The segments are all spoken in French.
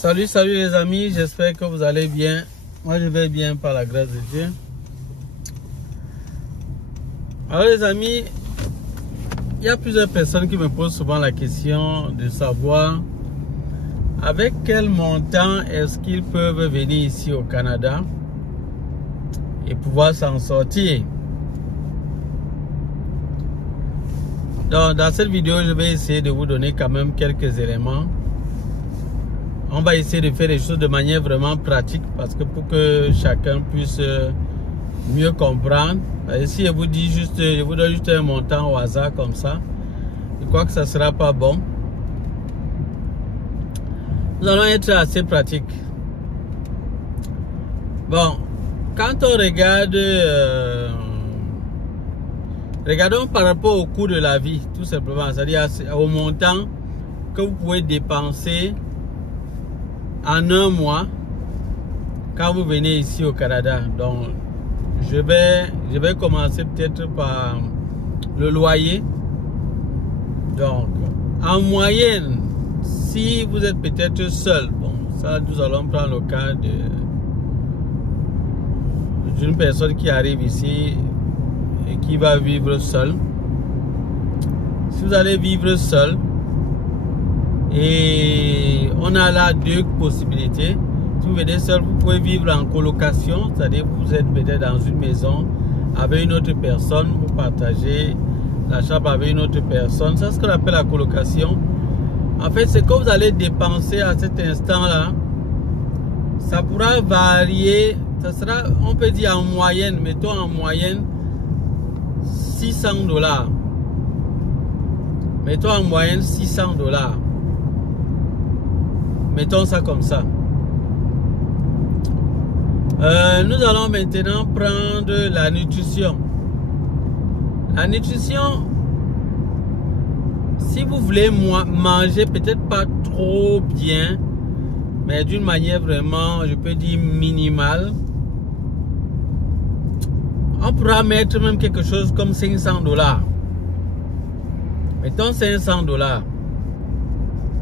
Salut les amis, j'espère que vous allez bien. Moi je vais bien par la grâce de Dieu. Alors les amis, il y a plusieurs personnes qui me posent souvent la question de savoir avec quel montant est-ce qu'ils peuvent venir ici au Canada et pouvoir s'en sortir. Donc dans cette vidéo, je vais essayer de vous donner quand même quelques éléments. On va essayer de faire les choses de manière vraiment pratique parce que pour que chacun puisse mieux comprendre. Et si je vous dis juste, je vous donne juste un montant au hasard comme ça, je crois que ça ne sera pas bon. Nous allons être assez pratiques. Bon, quand on regarde, regardons par rapport au coût de la vie, tout simplement, c'est-à-dire au montant que vous pouvez dépenser en un mois quand vous venez ici au Canada. Donc je vais commencer peut-être par le loyer. Donc en moyenne, si vous êtes peut-être seul, bon ça nous allons prendre le cas d'une personne qui arrive ici et qui va vivre seul. Si vous allez vivre seul, et on a là deux possibilités. Si vous venez seul, vous pouvez vivre en colocation, c'est-à-dire vous êtes peut-être dans une maison avec une autre personne, vous partagez la chambre avec une autre personne. C'est ce qu'on appelle la colocation. En fait, c'est que vous allez dépenser à cet instant-là. Ça pourra varier, ça sera, on peut dire en moyenne, mettons en moyenne $600. Mettons en moyenne $600. Mettons ça comme ça. Nous allons maintenant prendre la nutrition. La nutrition, si vous voulez manger peut-être pas trop bien, mais d'une manière vraiment, je peux dire minimale, on pourra mettre même quelque chose comme $500. Mettons $500.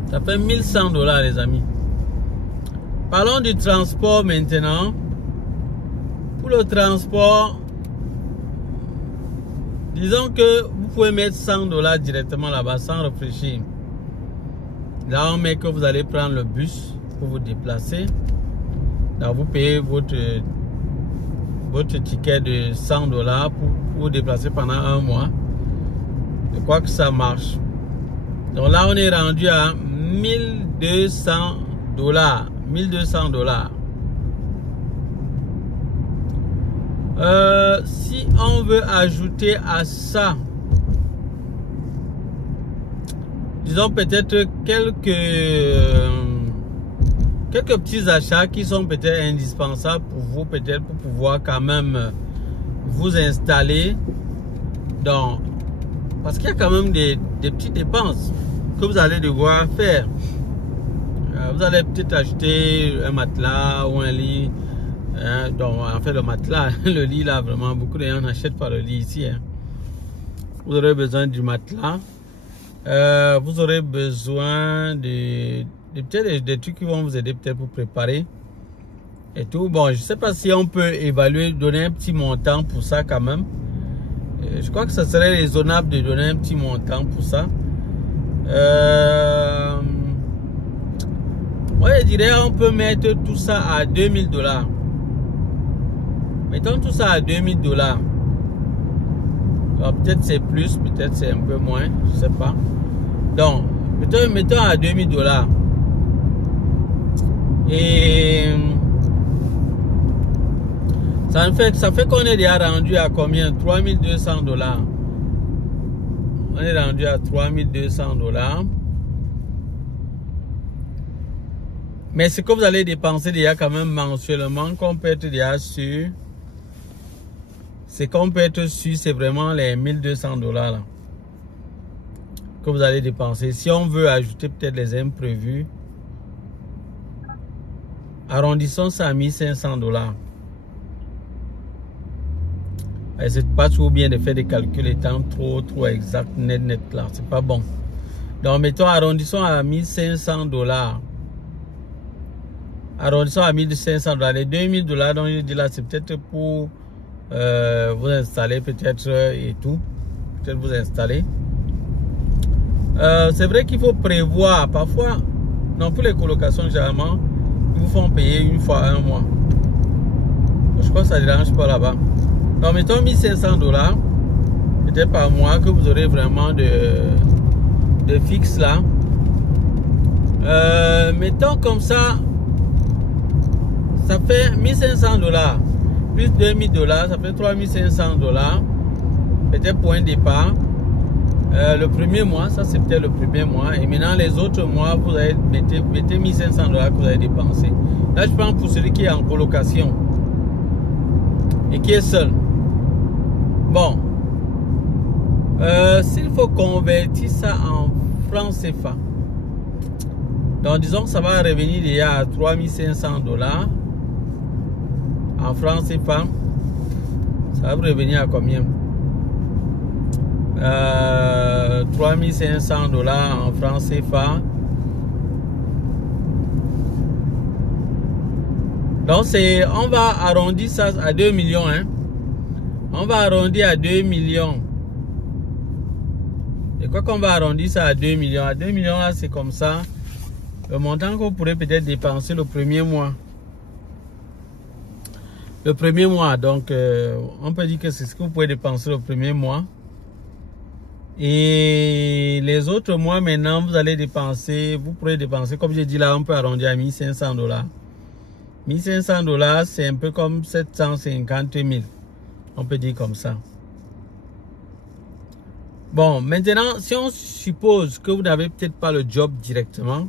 Ça fait $1100 les amis. Parlons du transport maintenant. Pour le transport, disons que vous pouvez mettre $100 directement là-bas sans réfléchir. Là on met que vous allez prendre le bus pour vous déplacer. Donc vous payez votre ticket de $100 pour vous déplacer pendant un mois. Je crois que ça marche. Donc là on est rendu à $1200. $1200. Si on veut ajouter à ça, disons peut-être quelques petits achats qui sont peut-être indispensables pour vous, peut-être pour pouvoir quand même vous installer. Donc, parce qu'il y a quand même des petites dépenses que vous allez devoir faire. Vous allez peut-être acheter un matelas ou un lit. Donc, en fait, le matelas, le lit là, vraiment, beaucoup de gens n'achètent pas le lit ici. Vous aurez besoin du matelas. Vous aurez besoin de peut-être des trucs qui vont vous aider peut-être pour préparer et tout. Bon, je sais pas si on peut évaluer, donner un petit montant pour ça quand même. Je crois que ça serait raisonnable de donner un petit montant pour ça. Moi, je dirais on peut mettre tout ça à $2000. Mettons tout ça à $2000. Peut-être c'est plus, peut-être c'est un peu moins, je sais pas. Donc, mettons à $2000. Et ça fait qu'on est déjà rendu à combien? $3200. On est rendu à $3200. Mais ce que vous allez dépenser déjà quand même mensuellement, qu'on peut être déjà sûr, c'est qu'on peut être sûr, c'est vraiment les $1200 là que vous allez dépenser. Si on veut ajouter peut-être les imprévus, arrondissons ça à $1500. C'est pas toujours bien de faire des calculs étant trop exact, net là, c'est pas bon. Donc mettons, arrondissons à $1500. arrondissons à 1500 $. Les 2000 $, donc je dis là, c'est peut-être pour vous installer peut-être et tout. Peut-être vous installer. C'est vrai qu'il faut prévoir. Parfois, dans toutes les colocations, généralement, ils vous font payer une fois un mois. Je crois que ça ne dérange pas là-bas. Donc, mettons 1500 $, peut-être par mois, que vous aurez vraiment de fixe là. Mettons comme ça, ça fait 1500 $, plus 2000 $, ça fait 3500 $, peut-être pour un départ. Le premier mois, ça c'est peut-être le premier mois. Et maintenant, les autres mois, vous allez mettez 1500 $ que vous allez dépenser. Là, je prends pour celui qui est en colocation et qui est seul. Bon, s'il faut convertir ça en francs CFA, donc disons que ça va revenir déjà à 3500 $ en francs CFA. Ça va revenir à combien? 3500 $ en francs CFA. Donc on va arrondir ça à 2 millions. Hein? On va arrondir à 2 millions. Et quoi qu'on va arrondir ça à 2 millions. À 2 millions là, c'est comme ça. Le montant que vous pourrez peut-être dépenser le premier mois. Le premier mois, donc on peut dire que c'est ce que vous pouvez dépenser le premier mois. Et les autres mois, maintenant, vous allez dépenser, vous pourrez dépenser, comme j'ai dit là, on peut arrondir à 1500 $. 1500 $, c'est un peu comme 750 000. On peut dire comme ça. Bon, maintenant, si on suppose que vous n'avez peut-être pas le job directement,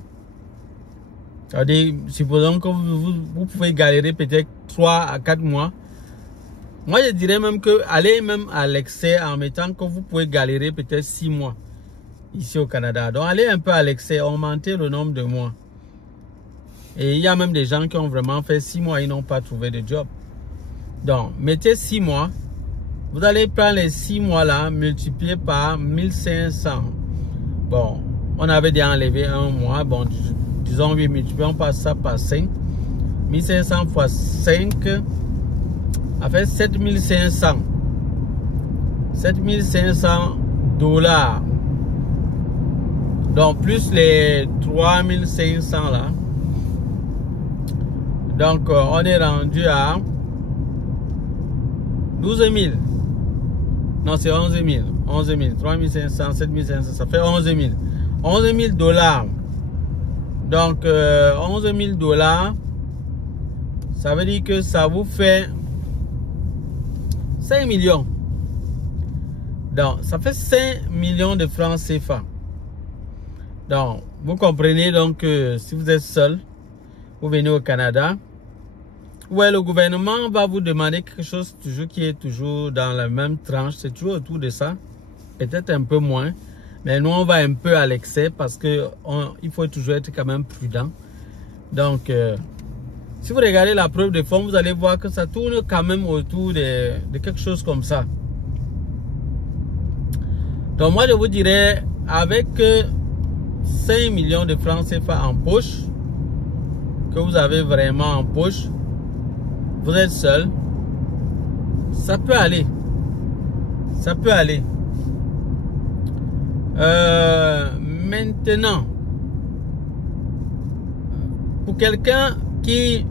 c'est-à-dire, supposons que vous pouvez galérer peut-être 3 à 4 mois. Moi, je dirais même que allez même à l'excès en mettant que vous pouvez galérer peut-être 6 mois ici au Canada. Donc, allez un peu à l'excès, augmentez le nombre de mois. Et il y a même des gens qui ont vraiment fait 6 mois, ils n'ont pas trouvé de job. Donc, mettez 6 mois. Vous allez prendre les 6 mois là, multiplié par 1500. Bon, on avait déjà enlevé un mois. Bon, disons, oui, multiplions par ça par 5. 1500 fois 5. Ça fait 7500. 7500 $. Donc, plus les 3500 là. Donc, on est rendu à 12 000. Non, c'est 11 000. 11 000. 3500, 7500, ça fait 11 000. 11 000 $. Donc, 11 000 $, ça veut dire que ça vous fait 5 millions. Donc, ça fait 5 millions de francs CFA. Donc, vous comprenez donc que si vous êtes seul, vous venez au Canada, ouais, le gouvernement va vous demander quelque chose toujours qui est toujours dans la même tranche. C'est toujours autour de ça. Peut-être un peu moins. Mais nous, on va un peu à l'excès parce que il faut toujours être quand même prudent. Donc, si vous regardez la preuve de fonds, vous allez voir que ça tourne quand même autour de quelque chose comme ça. Donc, moi, je vous dirais, avec 5 millions de francs CFA en poche, que vous avez vraiment en poche, vous êtes seul, ça peut aller. Ça peut aller. Maintenant, pour quelqu'un qui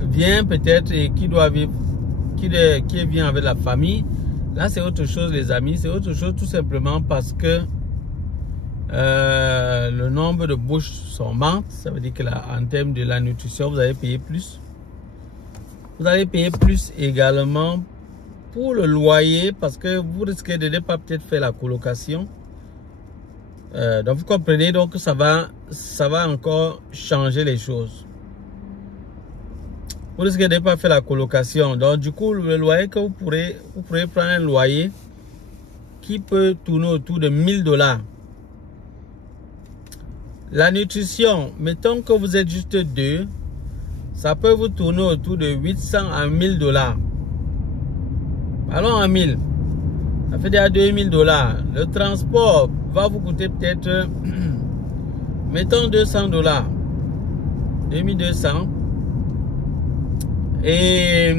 vient peut-être et qui doit vivre, qui vient avec la famille, là c'est autre chose les amis, c'est autre chose tout simplement parce que le nombre de bouches augmente. Ça veut dire que là, en termes de la nutrition, vous allez payer plus. Vous allez payer plus également pour le loyer parce que vous risquez de ne pas peut-être faire la colocation. Donc vous comprenez donc que ça va encore changer les choses. Vous risquez de ne pas faire la colocation. Donc du coup le loyer que vous pourrez prendre un loyer qui peut tourner autour de 1000 $. La nutrition, mettons que vous êtes juste 2, ça peut vous tourner autour de 800 à 1000 $. Allons à 1000. Ça fait déjà 2000 $. Le transport va vous coûter peut-être, mettons 200 $. 2200. Et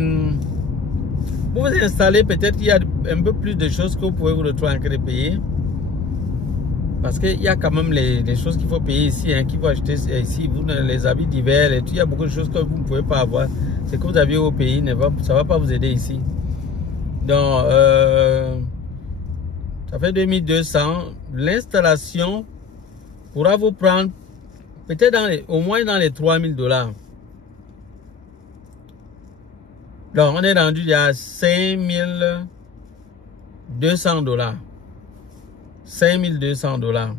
pour vous installer, peut-être qu'il y a un peu plus de choses que vous pouvez vous retrouver en train de payer. Parce qu'il y a quand même les choses qu'il faut payer ici, hein, qu'il faut acheter ici, vous, les habits d'hiver et tout. Il y a beaucoup de choses que vous ne pouvez pas avoir. C'est que vous avez au pays, ça ne va pas vous aider ici. Donc, ça fait 2200. L'installation pourra vous prendre peut-être au moins dans les 3000 $. Donc, on est rendu à 5200 $. 5200 $.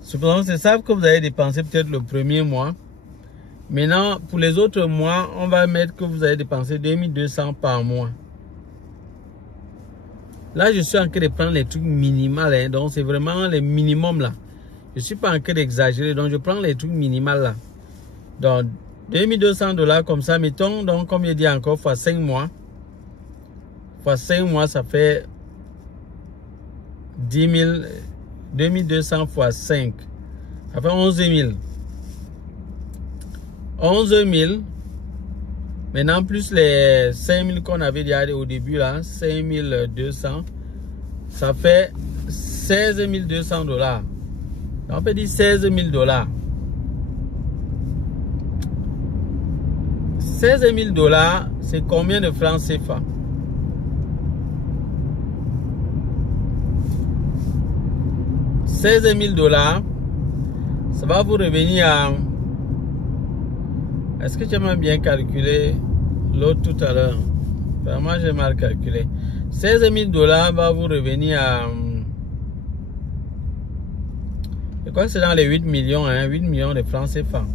Cependant, c'est ça que vous allez dépenser peut-être le premier mois. Maintenant, pour les autres mois, on va mettre que vous allez dépenser 2200 par mois. Là, je suis en train de prendre les trucs minimaux, hein, donc c'est vraiment les minimums là. Je ne suis pas en train d'exagérer, donc je prends les trucs minimaux là. Donc, 2200 $ comme ça, mettons, donc comme je dis encore, fois 5 mois. Fois 5 mois, ça fait 10 000, 2200 fois 5. Ça fait 11 000. 11 000. Maintenant, plus les 5 000 qu'on avait déjà au début là, 5 200. Ça fait 16 200 $. Donc, on peut dire 16 000 $. 16 000 $, c'est combien de francs CFA? « 16 000 $, ça va vous revenir à... Est-ce que tu as bien calculé l'autre tout à l'heure? Vraiment, j'ai mal calculé. 16 000 $ va vous revenir à... Je crois que c'est dans les 8 millions, hein, 8 millions de francs CFA.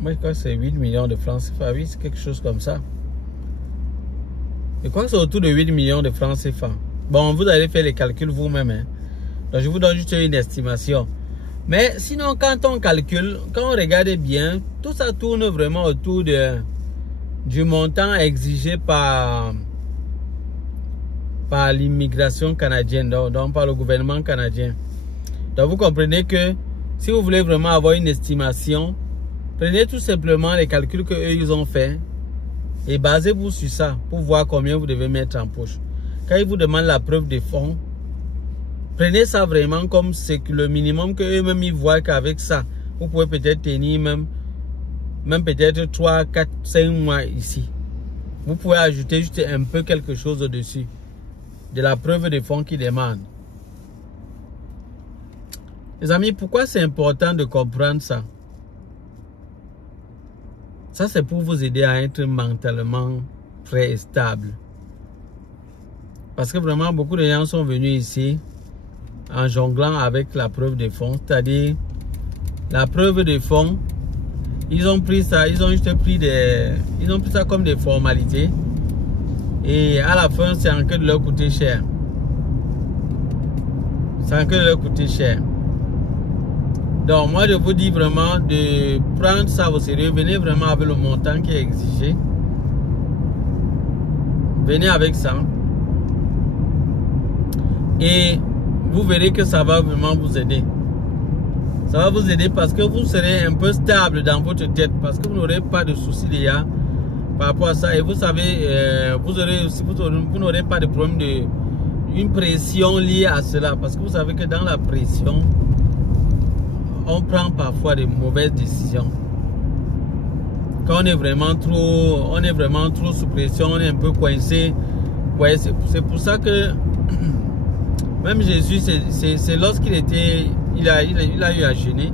Moi, je crois que c'est 8 millions de francs CFA. Oui, c'est quelque chose comme ça. Je crois que c'est autour de 8 millions de francs CFA. Bon, vous allez faire les calculs vous-même. Hein. Donc, je vous donne juste une estimation. Mais sinon, quand on calcule, quand on regarde bien, tout ça tourne vraiment autour du montant exigé par l'immigration canadienne, donc par le gouvernement canadien. Donc, vous comprenez que si vous voulez vraiment avoir une estimation, prenez tout simplement les calculs qu'eux ils ont fait et basez-vous sur ça pour voir combien vous devez mettre en poche. Quand ils vous demandent la preuve des fonds, prenez ça vraiment comme c'est le minimum qu'eux-mêmes ils voient qu'avec ça, vous pouvez peut-être tenir même peut-être 3, 4, 5 mois ici. Vous pouvez ajouter juste un peu quelque chose au-dessus de la preuve des fonds qu'ils demandent. Les amis, pourquoi c'est important de comprendre ça? Ça, c'est pour vous aider à être mentalement prêt et stable. Parce que vraiment, beaucoup de gens sont venus ici en jonglant avec la preuve des fonds. C'est-à-dire, la preuve des fonds, ils ont pris ça, ils ont pris ça comme des formalités. Et à la fin, c'est en train de leur coûter cher. C'est en train de leur coûter cher. Donc, moi, je vous dis vraiment de prendre ça au sérieux. Venez vraiment avec le montant qui est exigé. Venez avec ça. Et vous verrez que ça va vraiment vous aider. Ça va vous aider parce que vous serez un peu stable dans votre tête. Parce que vous n'aurez pas de soucis déjà par rapport à ça. Et vous savez, vous n'aurez pas de problème une pression liée à cela. Parce que vous savez que dans la pression, on prend parfois de mauvaises décisions. Quand on est vraiment trop sous pression, on est un peu coincé. Ouais, c'est pour ça que même Jésus, c'est lorsqu'il a eu à jeûner,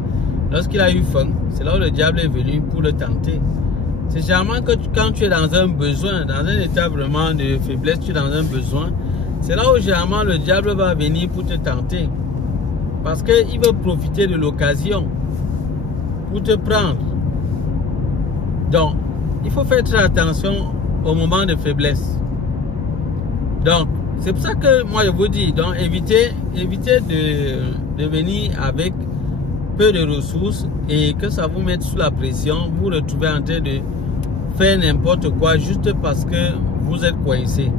lorsqu'il a eu faim, c'est là où le diable est venu pour le tenter. C'est généralement que quand tu es dans un besoin, dans un état vraiment de faiblesse, tu es dans un besoin, c'est là où généralement le diable va venir pour te tenter. Parce qu'il veut profiter de l'occasion pour te prendre. Donc, il faut faire très attention au moment de faiblesse. Donc, c'est pour ça que moi je vous dis, donc évitez de venir avec peu de ressources et que ça vous mette sous la pression, vous retrouvez en train de faire n'importe quoi juste parce que vous êtes coincé.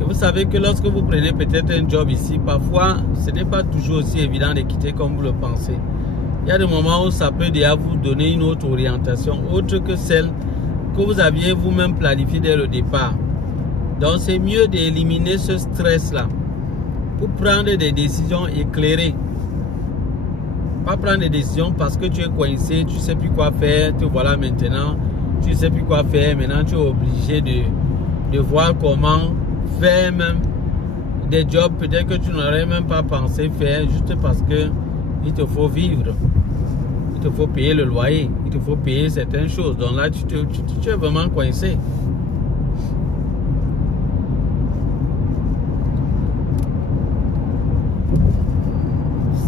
Et vous savez que lorsque vous prenez peut-être un job ici, parfois ce n'est pas toujours aussi évident de quitter comme vous le pensez. il y a des moments où ça peut déjà vous donner une autre orientation, autre que celle que vous aviez vous-même planifiée dès le départ. Donc c'est mieux d'éliminer ce stress-là pour prendre des décisions éclairées. Pas prendre des décisions parce que tu es coincé, tu ne sais plus quoi faire, te voilà maintenant, tu ne sais plus quoi faire, maintenant tu es obligé de voir comment faire même des jobs peut-être que tu n'aurais même pas pensé faire juste parce que il te faut vivre, il te faut payer le loyer, il te faut payer certaines choses. Donc là tu es vraiment coincé.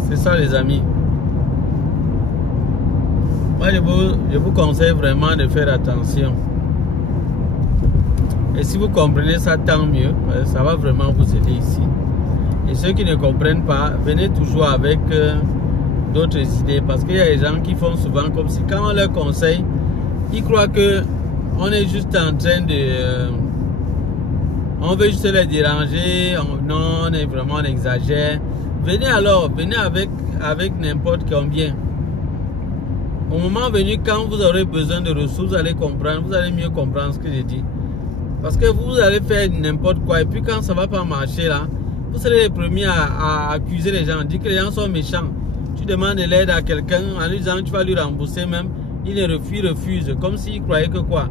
C'est ça les amis. Moi je vous conseille vraiment de faire attention. Et si vous comprenez ça, tant mieux. Ça va vraiment vous aider ici. Et ceux qui ne comprennent pas, venez toujours avec d'autres idées. Parce qu'il y a des gens qui font souvent comme si quand on leur conseille, ils croient que on est juste en train de... on veut juste les déranger. Non, on exagère. Venez alors, venez avec n'importe combien. Au moment venu, quand vous aurez besoin de ressources, vous allez comprendre, vous allez mieux comprendre ce que je dis. Parce que vous allez faire n'importe quoi et puis quand ça ne va pas marcher là, vous serez les premiers à accuser les gens, dire que les gens sont méchants. Tu demandes de l'aide à quelqu'un en lui disant que tu vas lui rembourser même, il refuse, comme s'il croyait que quoi.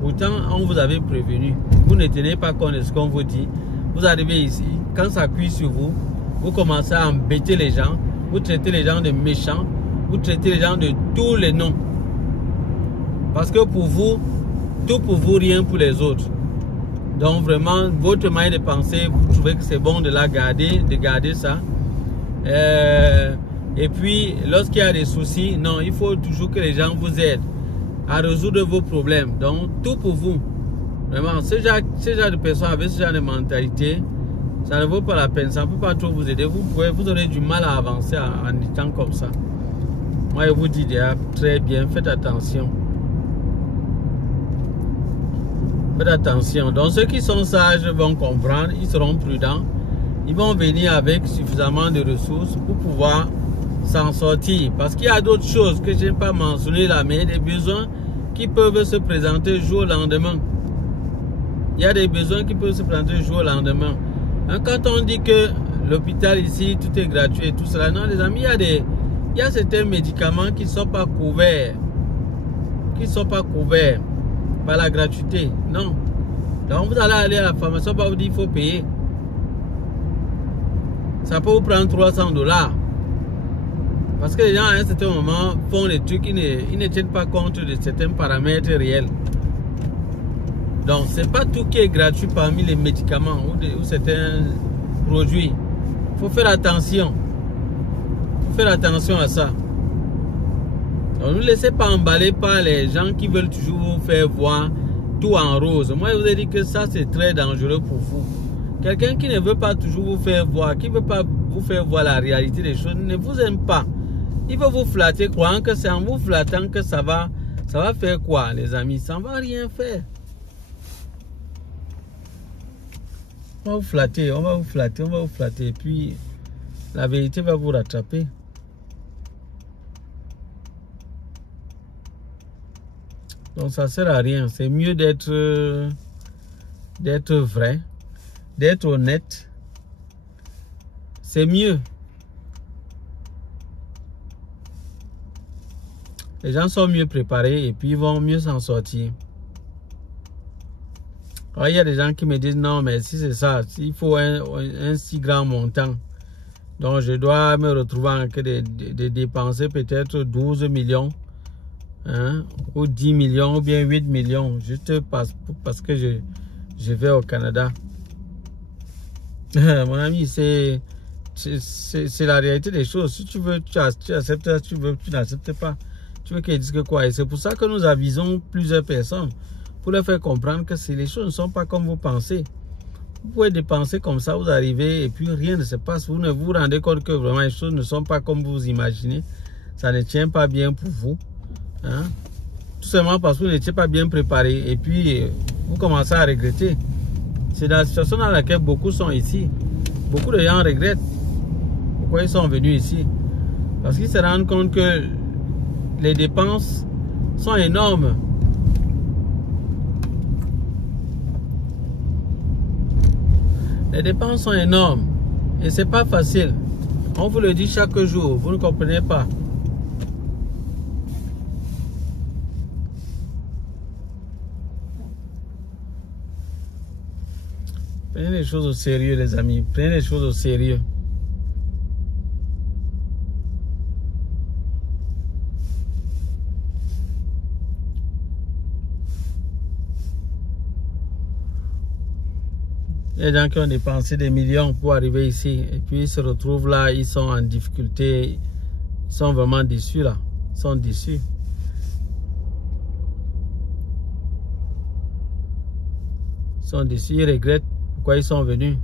Pourtant, on vous avait prévenu. Vous ne tenez pas compte de ce qu'on vous dit. Vous arrivez ici, quand ça cuit sur vous, vous commencez à embêter les gens, vous traitez les gens de méchants, vous traitez les gens de tous les noms. Parce que pour vous, tout pour vous, rien pour les autres. Donc vraiment, votre manière de penser, vous trouvez que c'est bon de la garder, de garder ça. Et puis, lorsqu'il y a des soucis, non, il faut toujours que les gens vous aident à résoudre vos problèmes. Donc, tout pour vous. Vraiment, ce genre de personnes avec ce genre de mentalité, ça ne vaut pas la peine, ça ne peut pas trop vous aider. Vous aurez du mal à avancer en étant comme ça. Moi, je vous dis déjà, très bien, faites attention. Faites attention. Donc, ceux qui sont sages vont comprendre, ils seront prudents. Ils vont venir avec suffisamment de ressources pour pouvoir s'en sortir. Parce qu'il y a d'autres choses que je n'ai pas mentionnées là, mais des besoins qui peuvent se présenter jour au lendemain. Il y a des besoins qui peuvent se présenter jour au lendemain. Hein, quand on dit que l'hôpital ici, tout est gratuit et tout cela, non les amis, il y a certains médicaments qui ne sont pas couverts. Qui ne sont pas couverts par la gratuité. Non. Donc vous allez aller à la pharmacie, on va vous dire qu'il faut payer. Ça peut vous prendre $300. Parce que les gens à un certain moment font des trucs, ils ne tiennent pas compte de certains paramètres réels. Donc c'est pas tout qui est gratuit parmi les médicaments ou certains produits. Il faut faire attention. Il faut faire attention à ça. Donc ne laissez pas emballer par les gens qui veulent toujours vous faire voir tout en rose. Moi je vous ai dit que ça c'est très dangereux pour vous. Quelqu'un qui ne veut pas toujours vous faire voir, qui ne veut pas vous faire voir la réalité des choses, ne vous aime pas. Il veut vous flatter, croyant que c'est en vous flattant que ça va faire quoi, les amis? Ça ne va rien faire. On va vous flatter, on va vous flatter, on va vous flatter. Et puis, la vérité va vous rattraper. Donc, ça ne sert à rien. C'est mieux d'être vrai, d'être honnête. C'est mieux. Les gens sont mieux préparés et puis ils vont mieux s'en sortir. Alors, il y a des gens qui me disent non, mais si c'est ça, il faut un si grand montant. Donc je dois me retrouver en train de dépenser peut-être 12 millions, hein, ou 10 millions, ou bien 8 millions, juste parce que je vais au Canada. Mon ami, c'est la réalité des choses. Si tu veux, tu acceptes, si tu veux, tu n'acceptes pas. Tu veux qu'ils disent que quoi? Et c'est pour ça que nous avisons plusieurs personnes pour leur faire comprendre que les choses ne sont pas comme vous pensez. Vous pouvez dépenser comme ça, vous arrivez et puis rien ne se passe. Vous ne vous rendez compte que vraiment les choses ne sont pas comme vous imaginez. Ça ne tient pas bien pour vous. Hein? Tout simplement parce que vous n'étiez pas bien préparé. Et puis, vous commencez à regretter. C'est la situation dans laquelle beaucoup sont ici. Beaucoup de gens regrettent pourquoi ils sont venus ici. Parce qu'ils se rendent compte que les dépenses sont énormes. Les dépenses sont énormes. Et c'est pas facile. On vous le dit chaque jour. Vous ne comprenez pas. Prenez les choses au sérieux, les amis. Prenez les choses au sérieux. Il y a des gens qui ont dépensé des millions pour arriver ici. Et puis ils se retrouvent là, ils sont en difficulté. Ils sont vraiment déçus là. Ils sont déçus. Ils sont déçus, ils regrettent pourquoi ils sont venus.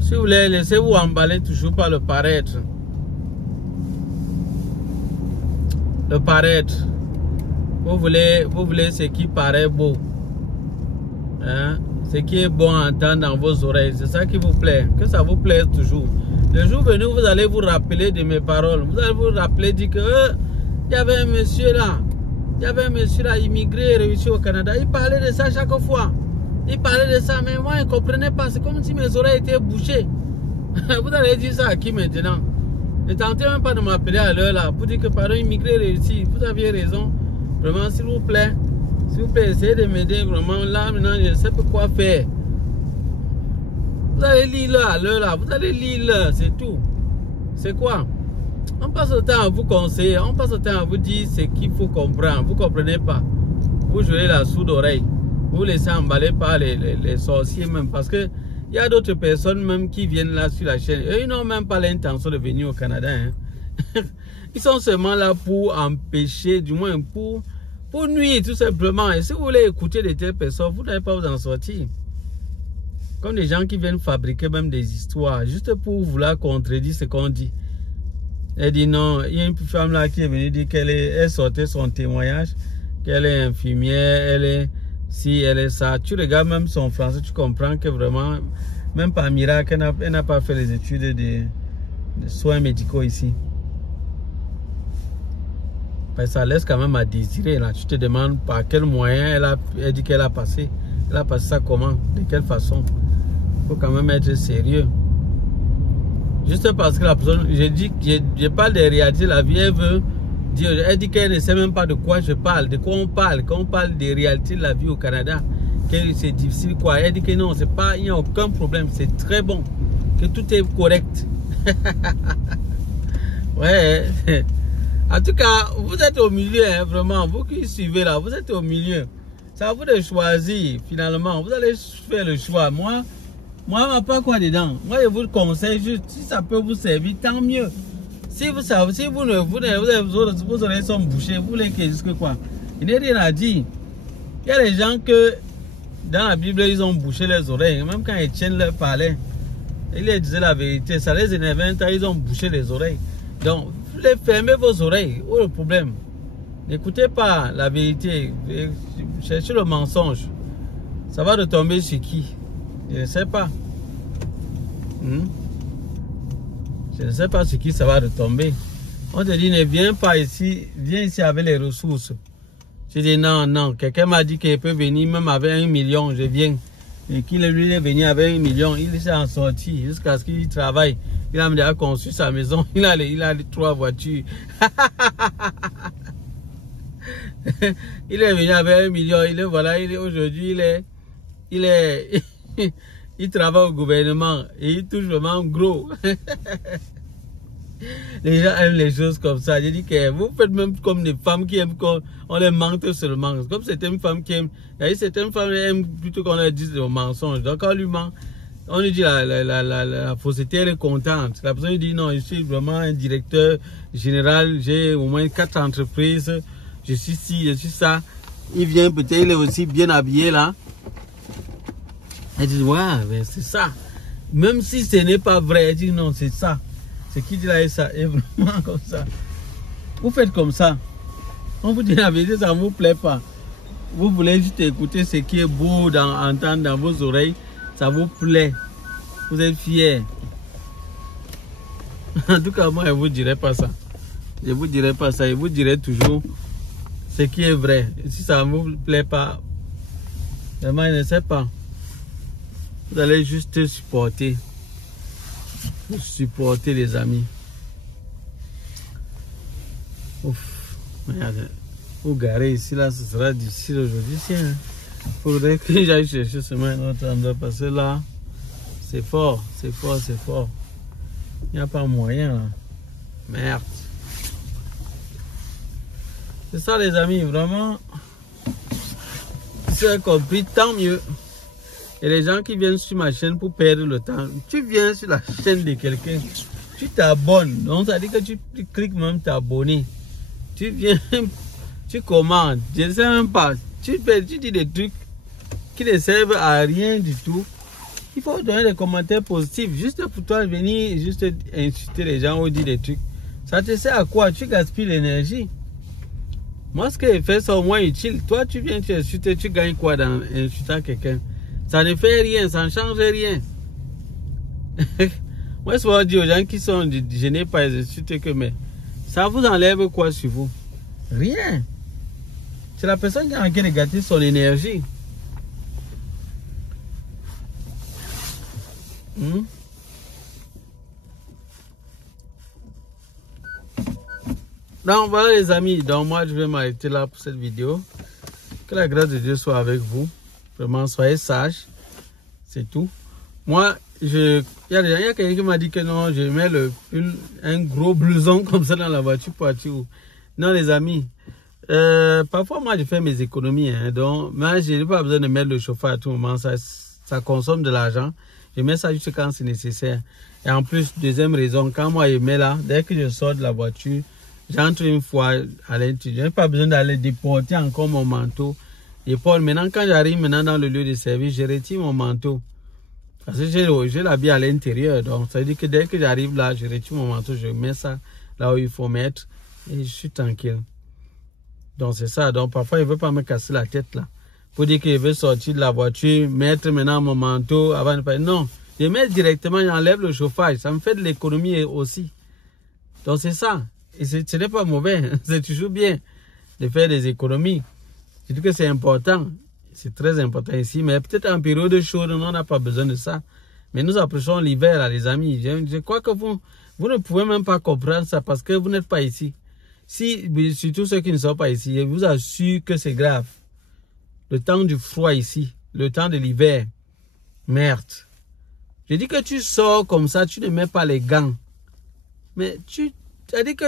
Si vous voulez, laissez-vous emballer toujours par le paraître. Le paraître. Vous voulez ce qui paraît beau. Hein? Ce qui est bon à entendre dans vos oreilles. C'est ça qui vous plaît. Que ça vous plaise toujours. Le jour venu, vous allez vous rappeler de mes paroles. Vous allez vous rappeler, dire que il y avait un monsieur là. Il y avait un monsieur là, immigré, réussi au Canada. Il parlait de ça chaque fois. Il parlait de ça, mais moi je ne comprenais pas. C'est comme si mes oreilles étaient bouchées. Vous allez dire ça à qui maintenant? Ne tentez même pas de m'appeler à l'heure là pour dire que pardon, immigré réussi. Vous aviez raison. Vraiment, s'il vous plaît, essayez de m'aider. Vraiment, là maintenant, je ne sais pas quoi faire. Vous allez lire là à l'heure là. Vous allez lire là, c'est tout. C'est quoi? On passe le temps à vous conseiller. On passe le temps à vous dire ce qu'il faut comprendre. Vous ne comprenez pas. Vous jouez la sourde oreille. Vous laissez emballer par les sorciers même. Parce que il y a d'autres personnes même qui viennent là sur la chaîne. Eux, ils n'ont même pas l'intention de venir au Canada. Hein. Ils sont seulement là pour empêcher, du moins pour nuire tout simplement. Et si vous voulez écouter de telles personnes, vous n'allez pas vous en sortir. Comme des gens qui viennent fabriquer même des histoires, juste pour vouloir contredire ce qu'on dit. Elle dit non, il y a une femme là qui est venue dire qu'elle sortait son témoignage, qu'elle est infirmière, elle est... Si elle est ça, tu regardes même son français, tu comprends que vraiment, même par miracle, elle n'a pas fait les études de soins médicaux ici. Ben, ça laisse quand même à désirer. Là. Tu te demandes par quel moyen elle dit qu'elle a passé. Elle a passé ça comment? De quelle façon? Il faut quand même être sérieux. Juste parce que la personne, je parle de réalité, la vie, elle dit qu'elle ne sait même pas de quoi je parle, de quoi on parle. Quand on parle des réalités de la vie au Canada, que c'est difficile quoi. Elle dit que non, c'est pas, il n'y a aucun problème, c'est très bon, que tout est correct. Ouais. En tout cas, vous êtes au milieu, hein, vraiment. Vous qui suivez là, vous êtes au milieu. C'est à vous de choisir finalement. Vous allez faire le choix. Moi, je n'ai pas quoi dedans. Moi, je vous le conseille juste, si ça peut vous servir, tant mieux. Si vous savez, si vos oreilles sont bouchées, vous voulez que je dise quoi? Il n'y a rien à dire. Il y a des gens que dans la Bible, ils ont bouché les oreilles. Même quand Étienne leur parlait, il leur disait la vérité. Ça les énervait, ils ont bouché les oreilles. Donc, vous les fermez vos oreilles. Où est le problème? N'écoutez pas la vérité. Cherchez le mensonge. Ça va retomber sur qui? Je ne sais pas. Je ne sais pas sur qui ça va retomber. On te dit, ne viens pas ici, viens ici avec les ressources. Je dis, non, non, quelqu'un m'a dit qu'il peut venir même avec 1 million, je viens. Et qu'il lui est venu avec 1 million, il s'est en sorti jusqu'à ce qu'il travaille. Il a déjà conçu sa maison, il a les 3 voitures. Il est venu avec 1 million, aujourd'hui, il travaille au gouvernement et il touche vraiment gros. Les gens aiment les choses comme ça. Je dis que vous faites même comme des femmes qui aiment qu'on les mente seulement. Comme certaines femmes qui aiment, certaines femmes aiment plutôt qu'on leur dise des mensonges. Donc on lui ment, on lui dit la fausseté, elle est contente. La personne lui dit non, je suis vraiment un directeur général, j'ai au moins 4 entreprises, je suis ci, je suis ça. Il vient peut-être, il est aussi bien habillé là. Elle dit, ouais, c'est ça. Même si ce n'est pas vrai, elle dit, non, c'est ça. C'est qui dit là, et ça est vraiment comme ça. Vous faites comme ça. On vous dit la vérité, ça ne vous plaît pas. Vous voulez juste écouter ce qui est beau entendre dans vos oreilles. Ça vous plaît. Vous êtes fiers. En tout cas, moi, je ne vous dirai pas ça. Je ne vous dirai pas ça. Je vous dirai toujours ce qui est vrai. Et si ça ne vous plaît pas, vraiment, je ne sais pas. Vous allez juste supporter. Vous supporter, les amis. Ouf. Regardez. Pour garer ici, là, ce sera difficile aujourd'hui. Il faudrait que j'aille chercher seulement un autre endroit parce que là, c'est fort, c'est fort, c'est fort. Il n'y a pas moyen là. Merde. C'est ça, les amis, vraiment. Si vous avez compris, tant mieux. Et les gens qui viennent sur ma chaîne pour perdre le temps, tu viens sur la chaîne de quelqu'un, tu t'abonnes. Donc, ça dit que tu cliques même t'abonner. Tu viens. Tu commandes, je ne sais même pas. Tu dis des trucs qui ne servent à rien du tout. Il faut donner des commentaires positifs. Juste pour toi, venir juste insulter les gens ou dire des trucs. Ça te sert à quoi? Tu gaspilles l'énergie. Moi, ce que je fais, c'est au moins utile. Toi, tu viens te insulter, tu gagnes quoi dans insultant quelqu'un? Ça ne fait rien, ça ne change rien. Moi, je dis aux gens qui sont gênés par les insultes que, mais ça vous enlève quoi sur vous? Rien. C'est la personne qui a envie de gâter son énergie. Donc voilà les amis, donc moi je vais m'arrêter là pour cette vidéo. Que la grâce de Dieu soit avec vous. Vraiment, soyez sages. C'est tout. Moi, il y a quelqu'un qui m'a dit que non, je mets un gros blouson comme ça dans la voiture pour attirer. Non les amis. Parfois, moi, je fais mes économies. Donc, moi, je n'ai pas besoin de mettre le chauffeur à tout moment. Ça consomme de l'argent. Je mets ça juste quand c'est nécessaire. Et en plus, deuxième raison, quand moi, je mets là, dès que je sors de la voiture, j'entre une fois à l'intérieur. Je n'ai pas besoin d'aller déporter encore mon manteau. Maintenant, quand j'arrive dans le lieu de service, je retire mon manteau. Parce que j'ai l'habit à l'intérieur. Donc, ça veut dire que dès que j'arrive là, je retire mon manteau, je mets ça là où il faut mettre. Et je suis tranquille. Donc c'est ça, donc parfois il ne veut pas me casser la tête là. Pour dire qu'il veut sortir de la voiture, mettre maintenant mon manteau avant de partir. Non, je mets directement, j'enlève le chauffage. Ça me fait de l'économie aussi. Donc c'est ça. Et ce n'est pas mauvais, c'est toujours bien de faire des économies. Je dis que c'est important. C'est très important ici, mais peut-être en période chaude, on n'a pas besoin de ça. Mais nous approchons l'hiver là les amis. Je crois que vous ne pouvez même pas comprendre ça parce que vous n'êtes pas ici. Surtout ceux qui ne sont pas ici, je vous assure que c'est grave. Le temps du froid ici, le temps de l'hiver, merde. Je dis que tu sors comme ça, tu ne mets pas les gants. Mais tu as dit que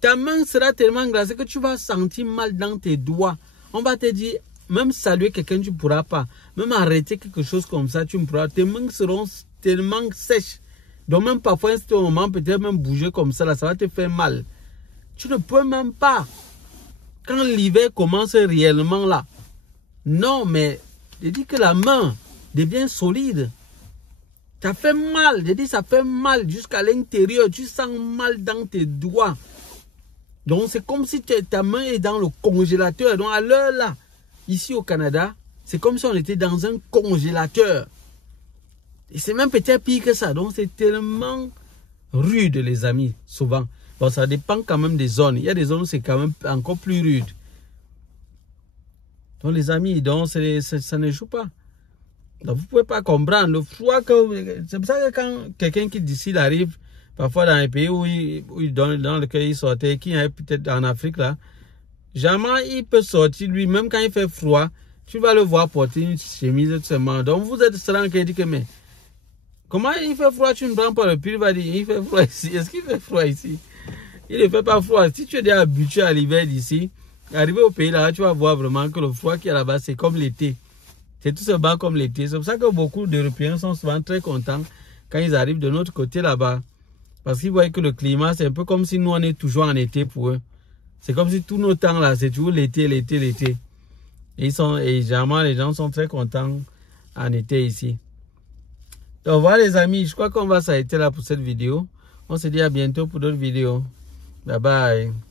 ta main sera tellement glacée que tu vas sentir mal dans tes doigts. On va te dire, même saluer quelqu'un, tu ne pourras pas. Même arrêter quelque chose comme ça, tu ne pourras pas. Tes mains seront tellement sèches. Donc même parfois, à ce moment, peut-être même bouger comme ça, là, ça va te faire mal. Tu ne peux même pas. Quand l'hiver commence réellement là. Non, mais je dis que la main devient solide. Ça fait mal. Je dis ça fait mal jusqu'à l'intérieur. Tu sens mal dans tes doigts. Donc c'est comme si ta main est dans le congélateur. Donc à l'heure là, ici au Canada, c'est comme si on était dans un congélateur. Et c'est même peut-être pire que ça. Donc c'est tellement rude les amis, souvent. Bon, ça dépend quand même des zones. Il y a des zones où c'est quand même encore plus rude. Donc les amis, donc, ça ne joue pas. Donc vous ne pouvez pas comprendre le froid que... C'est pour ça que quand quelqu'un qui d'ici arrive, parfois dans les pays dans lesquels il sortait, qui est peut-être en Afrique là, jamais il peut sortir lui, même quand il fait froid, tu vas le voir porter une chemise tout simplement. Donc vous êtes strange qui dit que mais comment il fait froid, tu ne prends pas le pull, il va dire il fait froid ici. Est-ce qu'il fait froid ici? Il ne fait pas froid. Si tu es déjà habitué à l'hiver d'ici, arrivé au pays là, tu vas voir vraiment que le froid qu'il y a là-bas, c'est comme l'été. C'est tout simplement comme l'été. C'est pour ça que beaucoup d'Européens sont souvent très contents quand ils arrivent de notre côté là-bas. Parce qu'ils voient que le climat, c'est un peu comme si nous, on est toujours en été pour eux. C'est comme si tout nos temps là, c'est toujours l'été, l'été, l'été. Et généralement, les gens sont très contents en été ici. Donc voilà les amis, je crois qu'on va s'arrêter là pour cette vidéo. On se dit à bientôt pour d'autres vidéos. Bye bye.